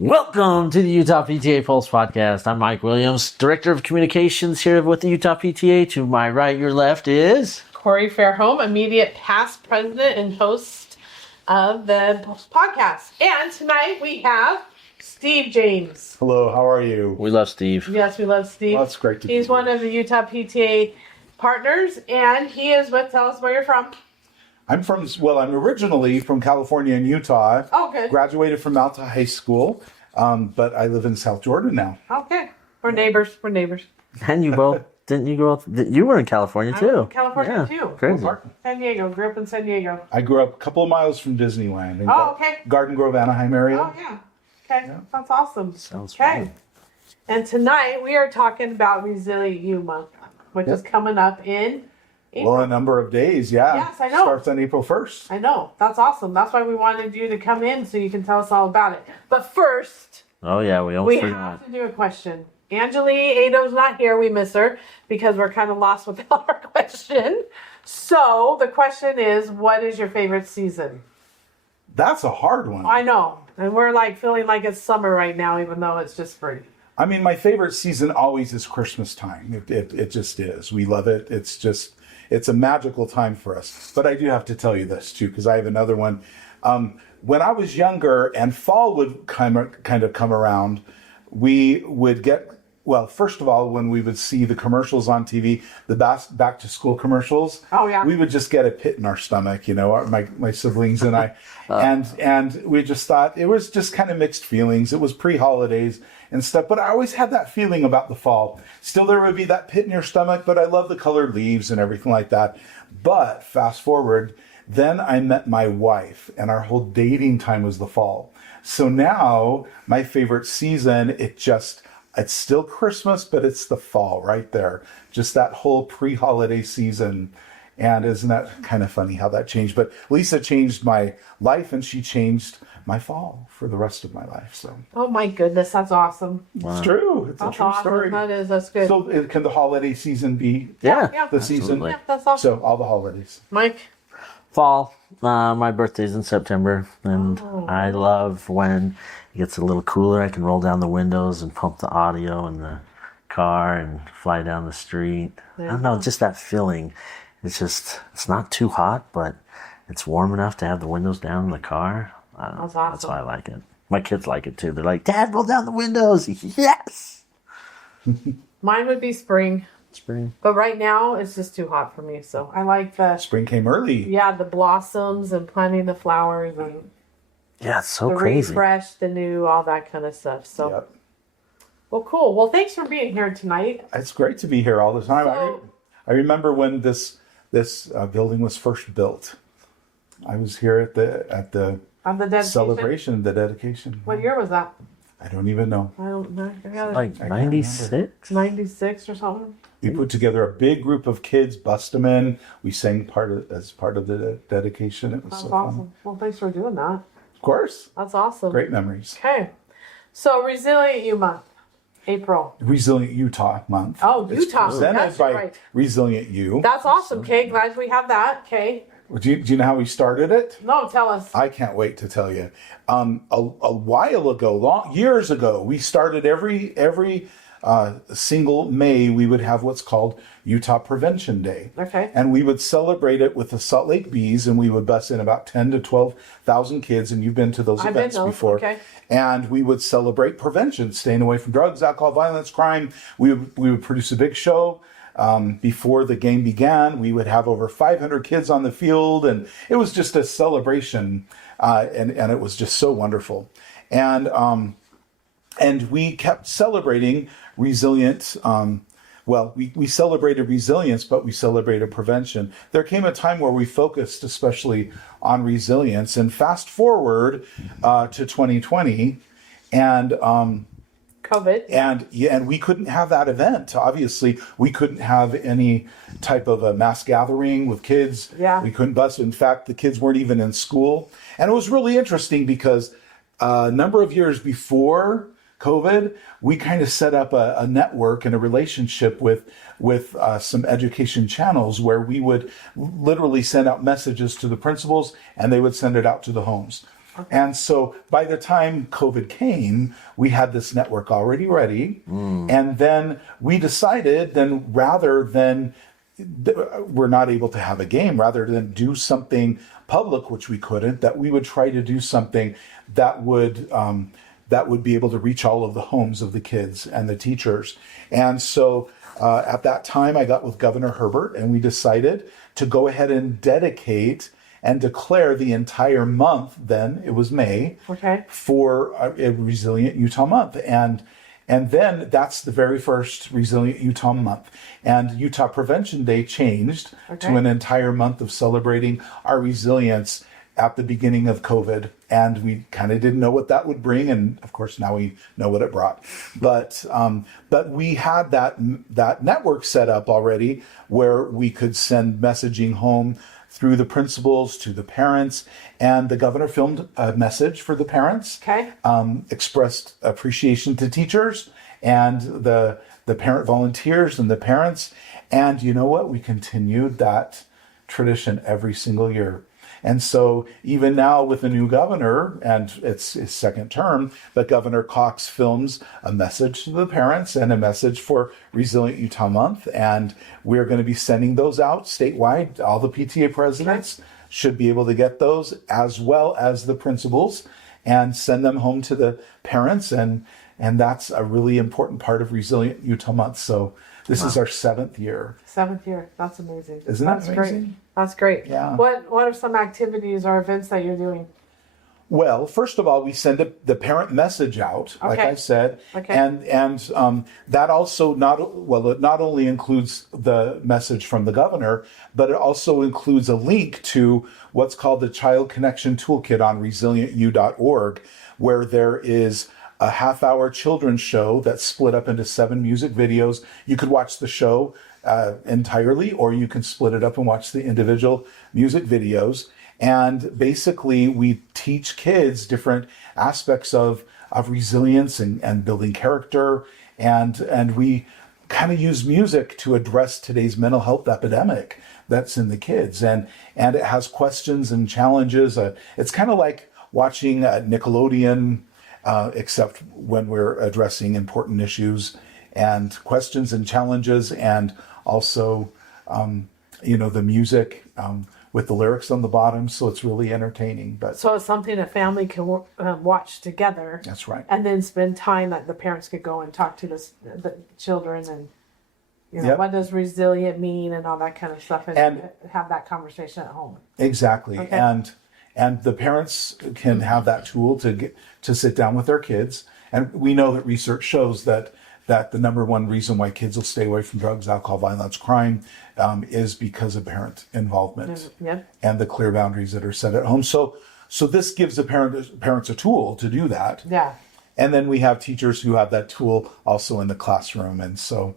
Welcome to the Utah PTA Pulse Podcast. I'm Mike Williams, Director of Communications here with the Utah PTA. To my right, your left is... Corey Fairholm, immediate past president and host of the podcast. And tonight we have Steve James. Hello, how are you? We love Steve. Yes, we love Steve. Well, that's great to be He's here. one of the Utah PTA partners, and he is with, tell us where you're from. I'm originally from California and Utah. Oh, good. Graduated from Alta High School, but I live in South Jordan now. Okay. We're neighbors. And you both, didn't you grow up, you were in California I too. was in California too. Crazy. San Diego. Grew up in San Diego. I grew up a couple of miles from Disneyland in Okay. Garden Grove, Anaheim area. Oh, yeah. Okay. Yeah. That's awesome. Sounds okay. fun. And tonight we are talking about Resilient You Month, which is coming up in April. Well, a number of days, yeah. Yes, I know. Starts on April 1st. I know. That's awesome. That's why we wanted you to come in so you can tell us all about it. But first, Oh yeah, we almost we forgot. have to do a question. Angelee Aedo's not here. We miss her because we're kind of lost without our question. So the question is, what is your favorite season? That's a hard one. I know. And we're like feeling like it's summer right now, even though it's just spring. I mean, my favorite season always is Christmas time. It just is. We love it. It's a magical time for us. But I do have to tell you this too, because I have another one. When I was younger and fall would kind of come around, we would get, well, first of all, when we would see the commercials on TV, the back to school commercials, we would just get a pit in our stomach, my siblings and I. And we just thought it was just kind of mixed feelings. It was pre-holidays and stuff, but I always had that feeling about the fall. Still, there would be that pit in your stomach, but I love the colored leaves and everything like that. But fast forward, then I met my wife, and our whole dating time was the fall. So now my favorite season, it's still Christmas, but it's the fall right there. Just that whole pre-holiday season. And isn't that kind of funny how that changed? But Lisa changed my life, and she changed my fall for the rest of my life. So. Oh my goodness, that's awesome. Wow. It's true. It's That's a true awesome. story. That is. That's good. So can the holiday season be Yeah. the season? Absolutely. Yeah, that's awesome. So all the holidays. Mike? Fall. My birthday's in September, and I love when it gets a little cooler. I can roll down the windows and pump the audio in the car and fly down the street. I don't know, just that feeling. It's not too hot, but it's warm enough to have the windows down in the car. That's awesome. That's why I like it. My kids like it too. They're like, Dad, roll down the windows. Yes. Mine would be spring. Spring. But right now, it's just too hot for me. So I like Spring came early. the blossoms and planting the flowers and Yeah, it's so the crazy. refresh, the new, all that kind of stuff. So, Yep. Well, cool. Well, thanks for being here tonight. It's great to be here all the time. So- I remember when this building was first built. I was here at the On the dedication. celebration, the dedication. What year was that? I don't even know. I don't know. Like I can't 96? 96 or something. We put together a big group of kids, bust them in. We sang as part of the dedication. It was That's so awesome. fun. Well, thanks for doing that. Of course, That's awesome. great memories. Okay. So, Resilient You Month, April. Resilient Utah Month. Oh, It's Utah. presented That's by right. Resilient U. That's awesome, Kay. Glad we have that. Okay. Do you know how we started it? No, tell us. I can't wait to tell you. A while ago, years ago, we started every single May, we would have what's called Utah Prevention Day. Okay. And we would celebrate it with the Salt Lake Bees, and we would bus in about 10 to 12,000 kids, and you've been to those I've events been to those, before. okay. And we would celebrate prevention, staying away from drugs, alcohol, violence, crime. We would produce a big show. Before the game began, we would have over 500 kids on the field, and it was just a celebration, and it was just so wonderful. And we kept celebrating resilient. We celebrated resilience, but we celebrated prevention. There came a time where we focused especially on resilience. And fast forward to 2020, and COVID. And we couldn't have that event. Obviously, we couldn't have any type of a mass gathering with kids. Yeah. We couldn't bus. In fact, the kids weren't even in school. And it was really interesting because a number of years before COVID, we kind of set up a network and a relationship with some education channels where we would literally send out messages to the principals and they would send it out to the homes. And so by the time COVID came, we had this network already ready. And then we decided then rather than we're not able to have a game, rather than do something public, which we couldn't, that we would try to do something that would be able to reach all of the homes of the kids and the teachers. And so at that time, I got with Governor Herbert, and we decided to go ahead and dedicate and declare the entire month, then it was May, for a Resilient Utah Month. And then that's the very first Resilient Utah Month. And Utah Prevention Day changed to an entire month of celebrating our resilience at the beginning of COVID. And we kind of didn't know what that would bring. And of course, now we know what it brought. But we had that network set up already where we could send messaging home through the principals to the parents, and the governor filmed a message for the parents, expressed appreciation to teachers and the parent volunteers and the parents. And you know what? We continued that tradition every single year. And so even now with the new governor, and it's his second term, but Governor Cox films a message to the parents and a message for Resilient Utah Month. And we're going to be sending those out statewide. All the PTA presidents should be able to get those, as well as the principals, and send them home to the parents. And that's a really important part of Resilient Utah Month. So this is our 7th year. 7th year. That's amazing. Isn't that amazing? Great. That's great. Yeah. What are some activities or events that you're doing? Well, first of all, we send the parent message out, like I said, and that also it not only includes the message from the governor, but it also includes a link to what's called the Child Connection Toolkit on resilientu.org, where there is a half-hour children's show that's split up into 7 music videos. You could watch the show entirely, or you can split it up and watch the individual music videos. And basically, we teach kids different aspects of resilience and building character. And we kind of use music to address today's mental health epidemic that's in the kids. And it has questions and challenges. It's kind of like watching Nickelodeon, except when we're addressing important issues and questions and challenges, and also, the music with the lyrics on the bottom. So it's really entertaining. So it's something a family can watch together. That's right. And then spend time that the parents could go and talk to the children and, what does resilient mean and all that kind of stuff, and have that conversation at home. Exactly. Okay. And the parents can have that tool to sit down with their kids. And we know that research shows that the number one reason why kids will stay away from drugs, alcohol, violence, crime, is because of parent involvement and the clear boundaries that are set at home. So this gives the parents a tool to do that. Yeah. And then we have teachers who have that tool also in the classroom. And so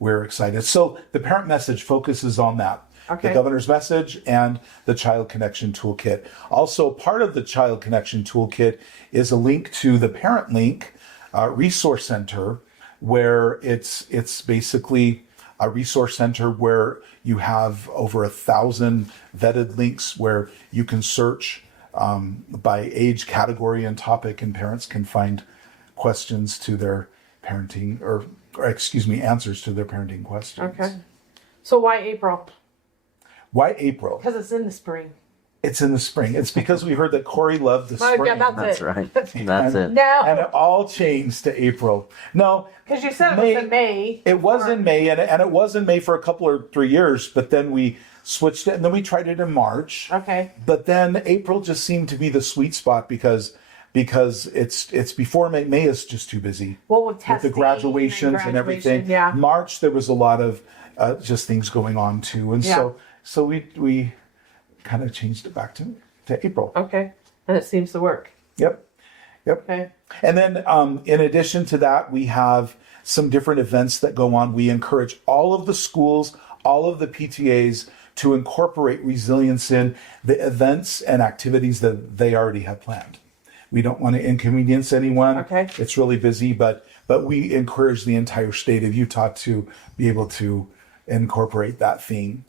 we're excited. So the parent message focuses on that. Okay. The governor's message and the Child Connection Toolkit. Also, part of the Child Connection Toolkit is a link to the Parent Link Resource Center, where it's basically a resource center where you have over 1,000 vetted links where you can search by age, category, and topic, and parents can find questions to their parenting, or answers to their parenting questions. Okay. So why April? Why April? Because it's in the spring. It's in the spring. It's because we heard that Corey loved the spring. Yeah, that's right. That's it. No. And it all changed to April. No. Because you said it was in May. It was in May, and it was in May for a couple or 3 years, but then we switched it, and then we tried it in March. Okay. But then April just seemed to be the sweet spot because it's before May. May is just too busy. Well, with testing, with the graduations and everything. Yeah. March, there was a lot of just things going on too. And so we kind of changed it back to April. Okay. And it seems to work. Yep. Okay. And then in addition to that, we have some different events that go on. We encourage all of the schools, all of the PTAs to incorporate resilience in the events and activities that they already have planned. We don't want to inconvenience anyone. Okay. It's really busy, but we encourage the entire state of Utah to be able to incorporate that theme.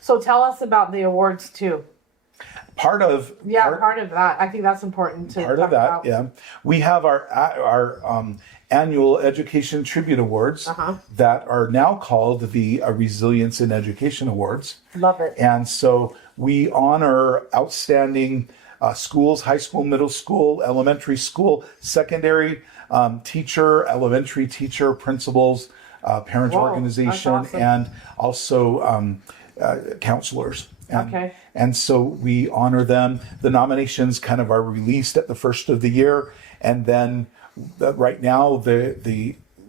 So tell us about the awards too. part of part of that. I think that's important to part talk of that. about. Yeah, we have our annual Education Tribute Awards that are now called the Resilience in Education Awards. Love it. And so we honor outstanding schools, high school, middle school, elementary school, secondary teacher, elementary teacher, principals, parent organization, awesome. and also counselors. Okay. And so we honor them. The nominations kind of are released at the first of the year, and then right now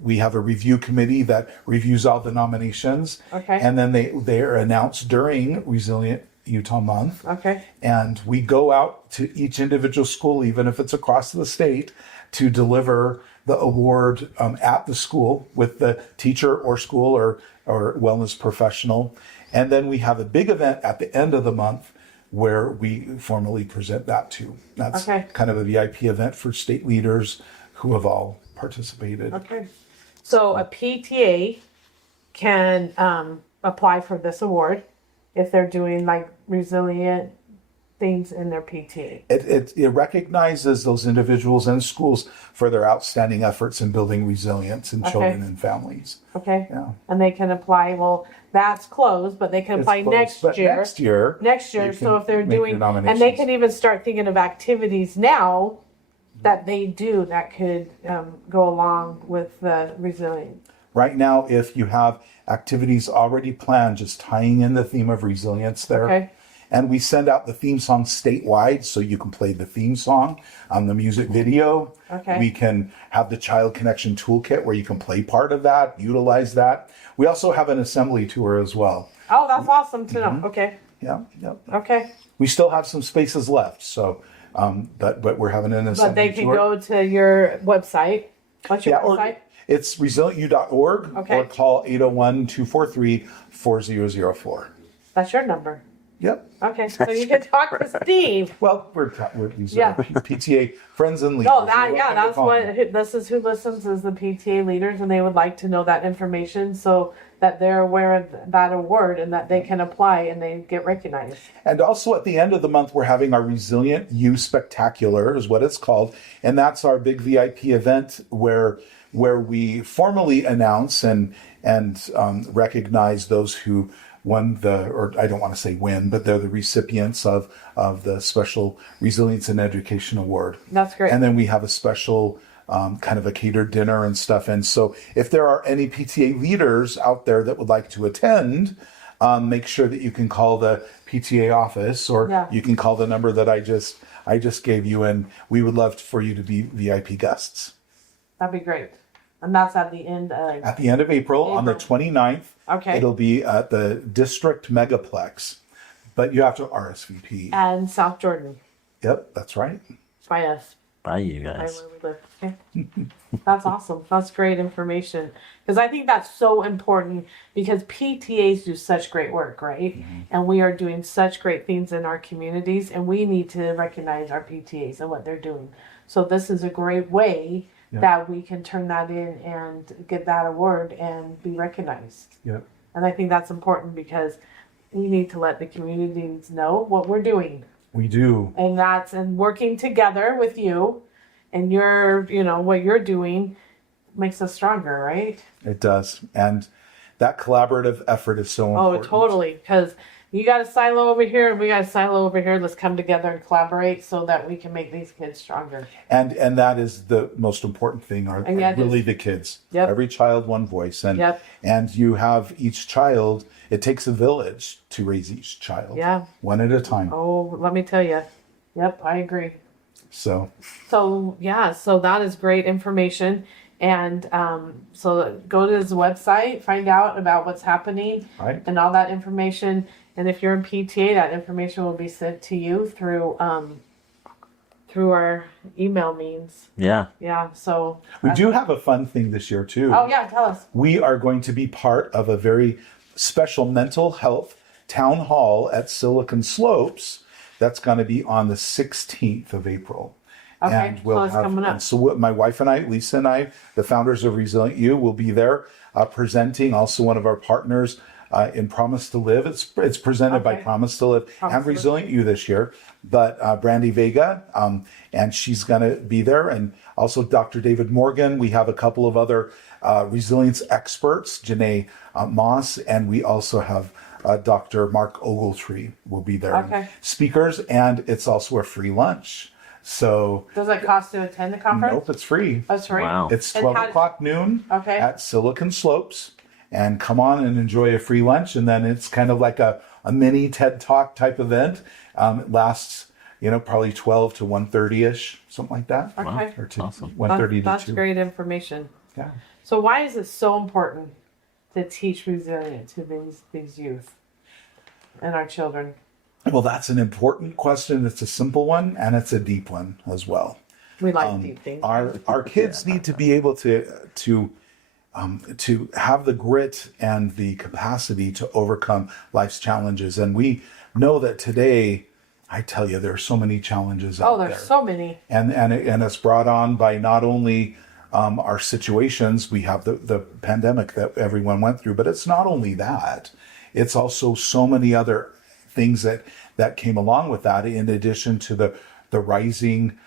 we have a review committee that reviews all the nominations. Okay. And then they are announced during Resilient Utah Month. Okay. And we go out to each individual school, even if it's across the state, to deliver the award at the school with the teacher or school or wellness professional. And then we have a big event at the end of the month where we formally present that too. That's kind of a VIP event for state leaders who have all participated. Okay. So a PTA can apply for this award if they're doing like resilient things in their PTA. It recognizes those individuals and schools for their outstanding efforts in building resilience in children and families. Okay. Yeah. And they can apply, well, that's closed, but they can apply next year. Next year. So if they're make your doing, nominations. and they can even start thinking of activities now that they do that could go along with the resilient. Right now, if you have activities already planned, just tying in the theme of resilience there. Okay. And we send out the theme song statewide, so you can play the theme song on the music video. Okay. We can have the Child Connection Toolkit where you can play part of that, utilize that. We also have an assembly tour as well. Oh, that's awesome to know. Okay. Yeah. Okay. We still have some spaces left, so but we're having an assembly But they can tour. go to your website. What's your website? It's resilientu.org or call 801-243-4004. That's your number. Yep. Okay, so you can talk to Steve. Well, these are PTA friends and leaders. No, this is who listens is the PTA leaders, and they would like to know that information so that they're aware of that award and that they can apply and they get recognized. And also at the end of the month, we're having our Resilient U Spectacular is what it's called. And that's our big VIP event where we formally announce and recognize those who won or I don't want to say win, but they're the recipients of the Special Resilience in Education Award. That's great. And then we have a special kind of a catered dinner and stuff. And so if there are any PTA leaders out there that would like to attend, make sure that you can call the PTA office or you can call the number that I just gave you, and we would love for you to be VIP guests. That'd be great. And that's at the end of April. On the 29th. Okay. It'll be at the District Megaplex, but you have to RSVP. And South Jordan. Yep, that's right. By us. By you By guys. where we live. Okay. That's awesome. That's great information. Because I think that's so important because PTAs do such great work, right? Mm-hmm. And we are doing such great things in our communities, and we need to recognize our PTAs and what they're doing. So this is a great way that we can turn that in and get that award and be recognized. Yep. And I think that's important because we need to let the communities know what we're doing. We do. And working together with you and what you're doing makes us stronger, right? It does. And that collaborative effort is so important. Oh, totally. Because you got a silo over here and we got a silo over here. Let's come together and collaborate so that we can make these kids stronger. And that is the most important thing are really the kids. Yep. Every child, one voice. And you have each child, it takes a village to raise each child. Yeah. One at a time. Oh, let me tell you. Yep, I agree. So that is great information. And so go to his website, find out about what's happening and all that information. And if you're in PTA, that information will be sent to you through our email means. Yeah. Yeah. So we do have a fun thing this year too. Oh yeah, tell us. We are going to be part of a very special mental health town hall at Silicon Slopes. That's going to be on the 16th of April. Okay, and we'll so it's coming up. And so my wife and I, Lisa and I, the founders of Resilient U, will be there presenting. Also, one of our partners, in Promise to Live. It's presented by Okay. Promise to Live Promise and to Live. Resilient You this year. But Brandy Vega, and she's going to be there. And also Dr. David Morgan. We have a couple of other resilience experts, Janae Moss, and we also have Dr. Mark Ogletree will be there. Okay. Speakers, and it's also a free lunch. So Does it cost to attend the conference? nope, it's free. That's free. Wow. It's And 12 how- o'clock noon Okay. at Silicon Slopes. And come on and enjoy a free lunch. And then it's kind of like a mini TED Talk type event. It lasts, probably 12 to 1:30-ish, something like that. Okay. Or to Awesome. 1:30 to That's 2. great information. Yeah. So why is it so important to teach resilience to these youth and our children? Well, that's an important question. It's a simple one and it's a deep one as well. We like deep things. Our kids need to be able to have the grit and the capacity to overcome life's challenges. And we know that today, I tell you, there are so many challenges out Oh, there. there's so many. And it's brought on by not only our situations. We have the pandemic that everyone went through, but it's not only that. It's also so many other things that came along with that, in addition to the rising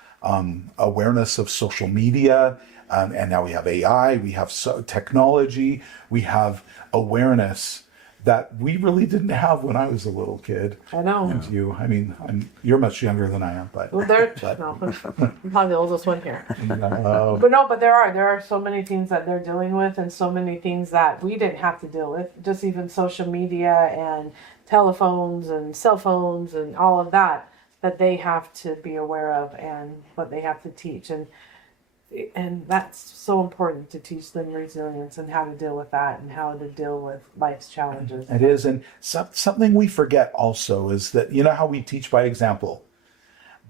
awareness of social media. And now we have AI, we have technology, we have awareness that we really didn't have when I was a little kid. I know. And you're much younger than I am, but Well, no, I'm probably the oldest one here. no. But there are so many things that they're dealing with, and so many things that we didn't have to deal with. Just even social media and telephones and cell phones and all of that they have to be aware of, and what they have to teach, and that's so important to teach them resilience and how to deal with that and how to deal with life's challenges. It is. And something we forget also is that, how we teach by example.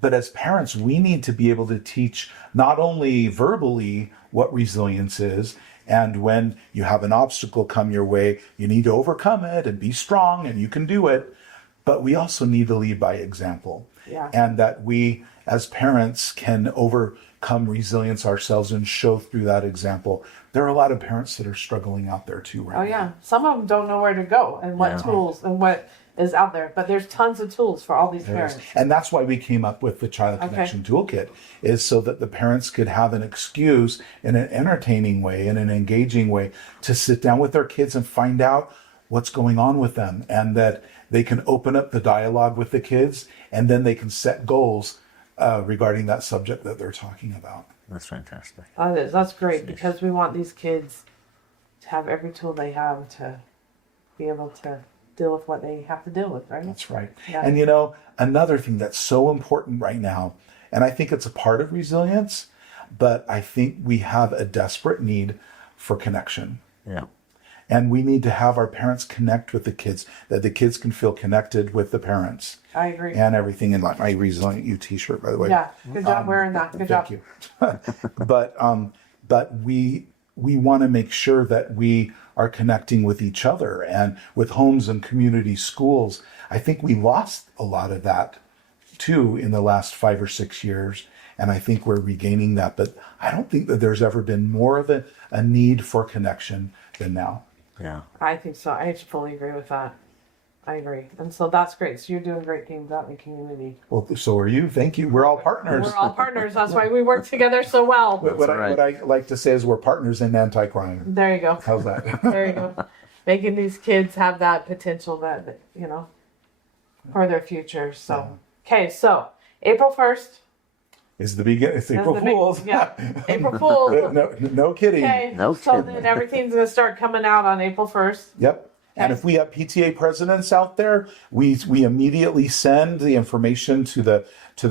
But as parents, we need to be able to teach not only verbally what resilience is, and when you have an obstacle come your way, you need to overcome it and be strong and you can do it. But we also need to lead by example. Yeah. And that we as parents can overcome resilience ourselves and show through that example. There are a lot of parents that are struggling out there too right Oh yeah, some of them don't know where to go and what tools and what is out there, but there's tons of tools for all these parents. And that's why we came up with the Child Connection Toolkit, is so that the parents could have an excuse in an entertaining way, in an engaging way, to sit down with their kids and find out what's going on with them, and that they can open up the dialogue with the kids, and then they can set goals regarding that subject that they're talking about. That's fantastic. That's great, because we want these kids to have every tool they have to be able to deal with what they have to deal with, right? That's right. Yeah. And another thing that's so important right now, and I think it's a part of resilience, but I think we have a desperate need for connection. Yeah. And we need to have our parents connect with the kids, that the kids can feel connected with the parents I agree. and everything. And like my Resilient You t-shirt, by the way. Yeah, good job wearing that. Good job. Thank you. But we want to make sure that we are connecting with each other and with homes and community schools. I think we lost a lot of that too in the last 5 or 6 years. And I think we're regaining that. But I don't think that there's ever been more of a need for connection than now. Yeah. I think so. I fully agree with that. I agree. And so that's great. So you're doing great things out in the community. Well, so are you. Thank you. We're all partners. We're all partners. That's why we work together so well. What I like to say is we're partners in anti-crime. There you go. How's that? There you go. Making these kids have that potential that, for their future. So, okay. So April 1st. It's the beginning. It's April is the big- Fool's. Yeah. April Fool's. No kidding. Okay. No So kidding. then everything's going to start coming out on April 1st. Yep. And Okay. if we have PTA presidents out there, we immediately send the information to the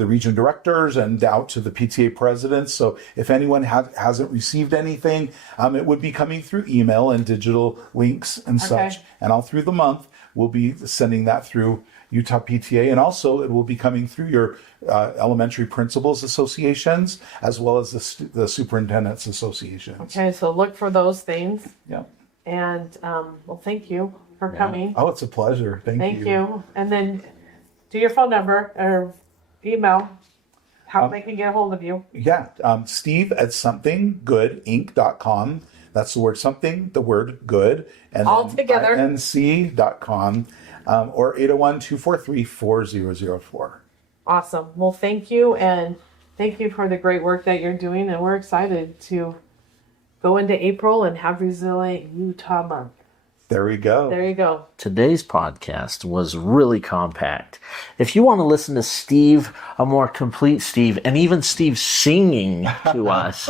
region directors and out to the PTA presidents. So if anyone hasn't received anything, it would be coming through email and digital links and such. And all through the month, we'll be sending that through Utah PTA, and also it will be coming through your elementary principals associations as well as the superintendents associations. Okay. So look for those things. Yeah. And, thank you for coming. Oh, it's a pleasure. Thank you. And then do your phone number or email, how they can get a hold of you. Yeah, Steve at somethinggoodinc.com. That's the word something, the word good, and All then together. inc.com, or 801-243-4004. Awesome. Well, thank you. And thank you for the great work that you're doing. And we're excited to go into April and have Resilient Utah Month. There we go. There you go. Today's podcast was really compact. If you want to listen to Steve, a more complete Steve, and even Steve singing to us,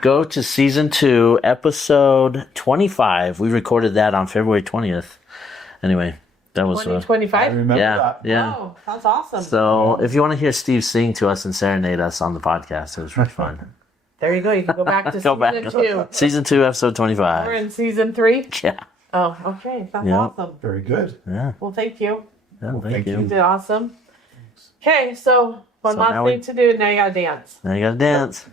go to season 2, episode 25. We recorded that on February 20th. Anyway, that was 2025? I remember that. yeah. Oh, that's awesome. So if you want to hear Steve sing to us and serenade us on the podcast, it was really fun. There you go. You can go back to Go back. season 2. Season 2, episode We're 25. in season 3. Yeah. Oh, okay. That's Yeah. awesome. Very good. Yeah. Well, thank you. Thank thank You you. did awesome. Okay, so one So last now thing to do. Now you gotta dance. Now you got to dance.